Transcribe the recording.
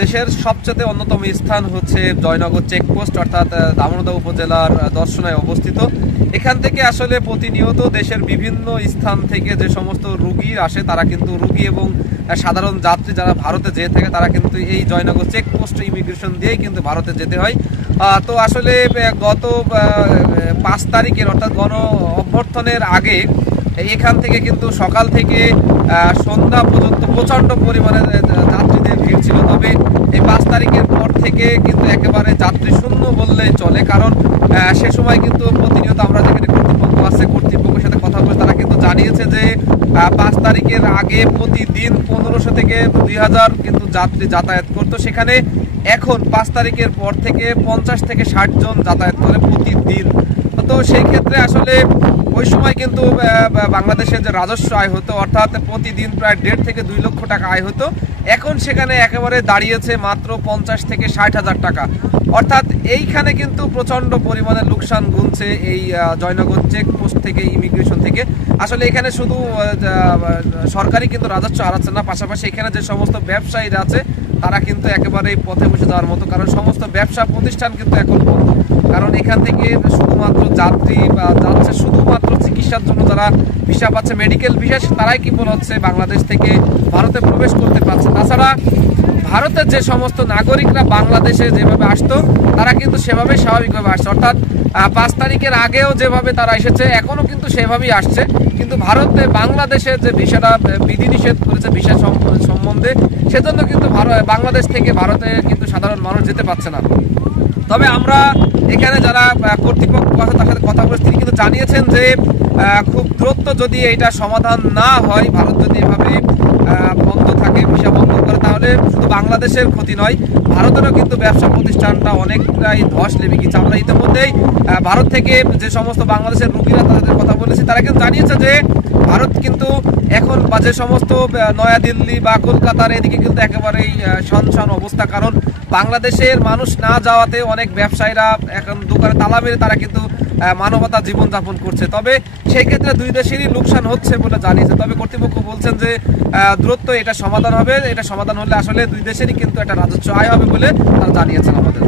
দেশের সবচেয়ে অন্যতম স্থান হচ্ছে জয়নগর চেকপোস্ট, অর্থাৎ দামোদর উপজেলার দর্শনায় অবস্থিত। এখান থেকে আসলে প্রতিনিয়ত দেশের বিভিন্ন স্থান থেকে যে সমস্ত রুগী আসে, তারা কিন্তু রুগী এবং সাধারণ যাত্রী যারা ভারতে যেয়ে থাকে, তারা কিন্তু এই জয়নগর চেকপোস্ট ইমিগ্রেশন দিয়েই কিন্তু ভারতে যেতে হয়। তো আসলে গত 5 তারিখের অর্থাৎ গণ অভ্যর্থনের আগে এখান থেকে কিন্তু সকাল থেকে সন্ধ্যা পর্যন্ত প্রচণ্ড পরিমাণে যাত্রীদের ভিড় ছিল। তবে এই 5 তারিখের পর থেকে কিন্তু একেবারে যাত্রী শূন্য বললেই চলে, কারণ সে সময় কিন্তু প্রতিনিয়ত আমরা যেখানে কর্তৃপক্ষ আছে, কর্তৃপক্ষের সাথে কথা বলে তারা কিন্তু জানিয়েছে যে 5 তারিখের আগে প্রতিদিন 1500 থেকে 2000 কিন্তু যাত্রী যাতায়াত করতো, সেখানে এখন 5 তারিখের পর থেকে 50 থেকে 60 জন যাতায়াত করে প্রতিদিন। তো সেই ক্ষেত্রে আসলে ওই সময় কিন্তু বাংলাদেশের যে রাজস্ব আয় হতো, অর্থাৎ প্রতিদিন প্রায় 1.5 থেকে 2 লক্ষ টাকা আয় হতো, এখন সেখানে একেবারে দাঁড়িয়েছে মাত্র 50 থেকে 60,000 টাকা। অর্থাৎ এইখানে কিন্তু প্রচণ্ড পরিমাণে লোকসান গুনছে এই জয়নগর চেকপোস্ট থেকে, ইমিগ্রেশন থেকে। আসলে এখানে শুধু সরকারি কিন্তু রাজস্ব হারাচ্ছে না, পাশাপাশি এখানে যে সমস্ত ব্যবসায়ীরা আছে তারা কিন্তু একেবারেই পথে বসে যাওয়ার মতো, কারণ সমস্ত ব্যবসা প্রতিষ্ঠান কিন্তু এখন বন্ধ। কারণ এখান থেকে শুধুমাত্র যাত্রী বা যাচ্ছে শুধুমাত্র চিকিৎসার জন্য যারা ভিসা পাচ্ছে, মেডিকেল ভিসা, তারাই কি বলা হচ্ছে বাংলাদেশ থেকে ভারতে প্রবেশ করতে পারছে। তাছাড়া ভারতের যে সমস্ত নাগরিকরা বাংলাদেশে যেভাবে আসতো, তারা কিন্তু সেভাবে স্বাভাবিকভাবে আসছে। অর্থাৎ 5 তারিখের আগেও যেভাবে তারা এসেছে, এখনও কিন্তু সেভাবেই আসছে। কিন্তু ভারতে বাংলাদেশের যে ভিসাটা বিধিনিষেধ করেছে ভিসা সম্বন্ধে, সেজন্য কিন্তু বাংলাদেশ থেকে ভারতে কিন্তু সাধারণ মানুষ যেতে পারছে না। তবে আমরা এখানে যারা কর্তৃপক্ষ আছে তার সাথে কথা বলেছি, তিনি কিন্তু জানিয়েছেন যে খুব দ্রুত যদি এটা সমাধান না হয়, ভারত যদি এভাবে বন্ধ থাকে, ভিসা বন্ধ করে, তাহলে শুধু বাংলাদেশের ক্ষতি নয়, ভারতেরও কিন্তু ব্যবসা প্রতিষ্ঠানটা অনেকটাই ধস নেমে গেছে। আমরা ইতিমধ্যেই ভারত থেকে যে সমস্ত বাংলাদেশের রুগীরা তাদের কথা বলেছি, তারা কিন্তু জানিয়েছে যে ভারত কিন্তু এখন বা যে সমস্ত নয়াদিল্লি বা কলকাতার এদিকে কিন্তু একেবারেই শনশন অবস্থা, কারণ বাংলাদেশের মানুষ না যাওয়াতে অনেক ব্যবসায়ীরা এখন দোকানে তালা মেরে তারা কিন্তু মানবতা জীবনযাপন করছে। তবে সেই ক্ষেত্রে দুই দেশেরই লোকসান হচ্ছে বলে জানিয়েছে। তবে কর্তৃপক্ষ বলছেন যে দ্রুত এটা সমাধান হবে, এটা সমাধান হলে আসলে দুই দেশেরই কিন্তু একটা রাজস্ব আয় হবে বলে তারা জানিয়েছেন আমাদের।